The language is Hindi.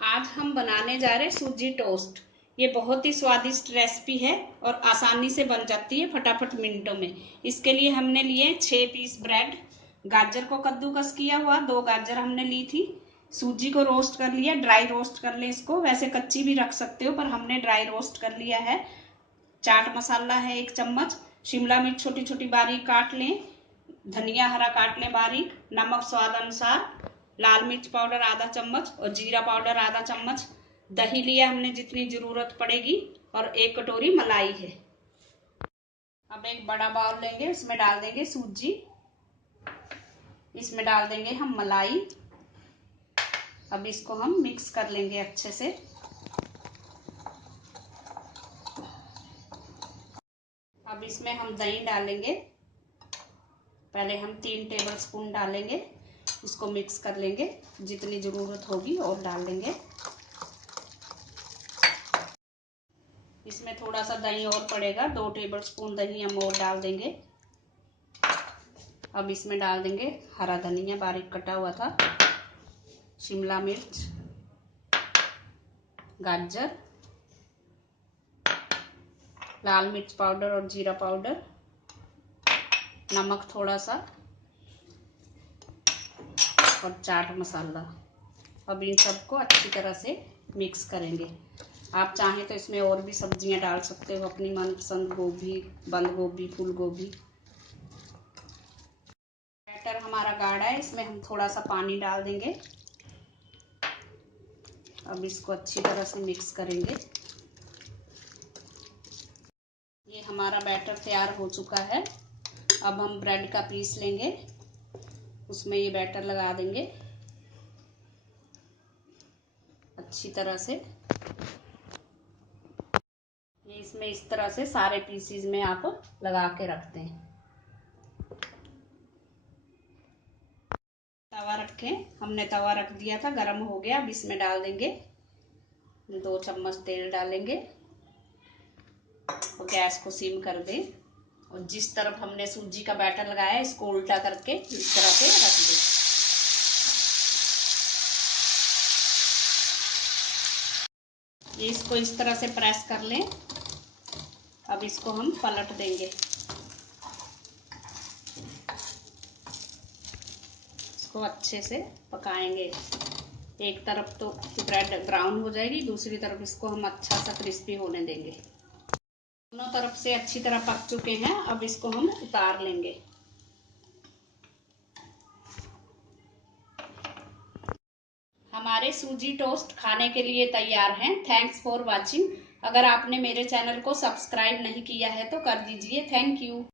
आज हम बनाने जा रहे हैं सूजी टोस्ट। ये बहुत ही स्वादिष्ट रेसिपी है और आसानी से बन जाती है फटाफट मिनटों में। इसके लिए हमने लिए 6 पीस ब्रेड, गाजर को कद्दूकस किया हुआ 2 गाजर हमने ली थी, सूजी को रोस्ट कर लिया, ड्राई रोस्ट कर ले इसको, वैसे कच्ची भी रख सकते हो पर हमने ड्राई रोस्ट कर लिया है। चाट मसाला है 1 चम्मच, शिमला मिर्च छोटी छोटी बारीक काट लें, धनिया हरा काट लें बारीक, नमक स्वाद अनुसार, लाल मिर्च पाउडर आधा चम्मच और जीरा पाउडर आधा चम्मच, दही लिया हमने जितनी जरूरत पड़ेगी और 1 कटोरी मलाई है। अब एक बड़ा बाउल लेंगे, उसमें डाल देंगे सूजी, इसमें डाल देंगे हम मलाई। अब इसको हम मिक्स कर लेंगे अच्छे से। अब इसमें हम दही डालेंगे, पहले हम 3 टेबलस्पून डालेंगे, इसको मिक्स कर लेंगे, जितनी ज़रूरत होगी और डाल लेंगे। इसमें थोड़ा सा दही और पड़ेगा, 2 टेबलस्पून दही हम और डाल देंगे। अब इसमें डाल देंगे हरा धनिया बारीक कटा हुआ था, शिमला मिर्च, गाजर, लाल मिर्च पाउडर और जीरा पाउडर, नमक थोड़ा सा और चाट मसाला। अब इन सबको अच्छी तरह से मिक्स करेंगे। आप चाहें तो इसमें और भी सब्जियां डाल सकते हो अपनी मनपसंद, गोभी, बंद गोभी, फूल गोभी। बैटर हमारा गाढ़ा है, इसमें हम थोड़ा सा पानी डाल देंगे। अब इसको अच्छी तरह से मिक्स करेंगे। ये हमारा बैटर तैयार हो चुका है। अब हम ब्रेड का पीस लेंगे, उसमें ये बैटर लगा देंगे अच्छी तरह से। ये इसमें इस तरह से सारे पीसीज में आप लगा के रखते हैं। तवा रखें, हमने तवा रख दिया था, गरम हो गया। अब इसमें डाल देंगे 2 चम्मच तेल डालेंगे और गैस को सिम कर दें। और जिस तरफ हमने सूजी का बैटर लगाया है इसको उल्टा करके इस तरह से रख दें। इसको इस तरह से प्रेस कर लें। अब इसको हम पलट देंगे, इसको अच्छे से पकाएंगे। एक तरफ तो ब्रेड ब्राउन हो जाएगी, दूसरी तरफ इसको हम अच्छा सा क्रिस्पी होने देंगे। दोनों तरफ से अच्छी तरह पक चुके हैं, अब इसको हम उतार लेंगे। हमारे सूजी टोस्ट खाने के लिए तैयार हैं। Thanks for watching. अगर आपने मेरे चैनल को सब्सक्राइब नहीं किया है तो कर दीजिए। Thank you.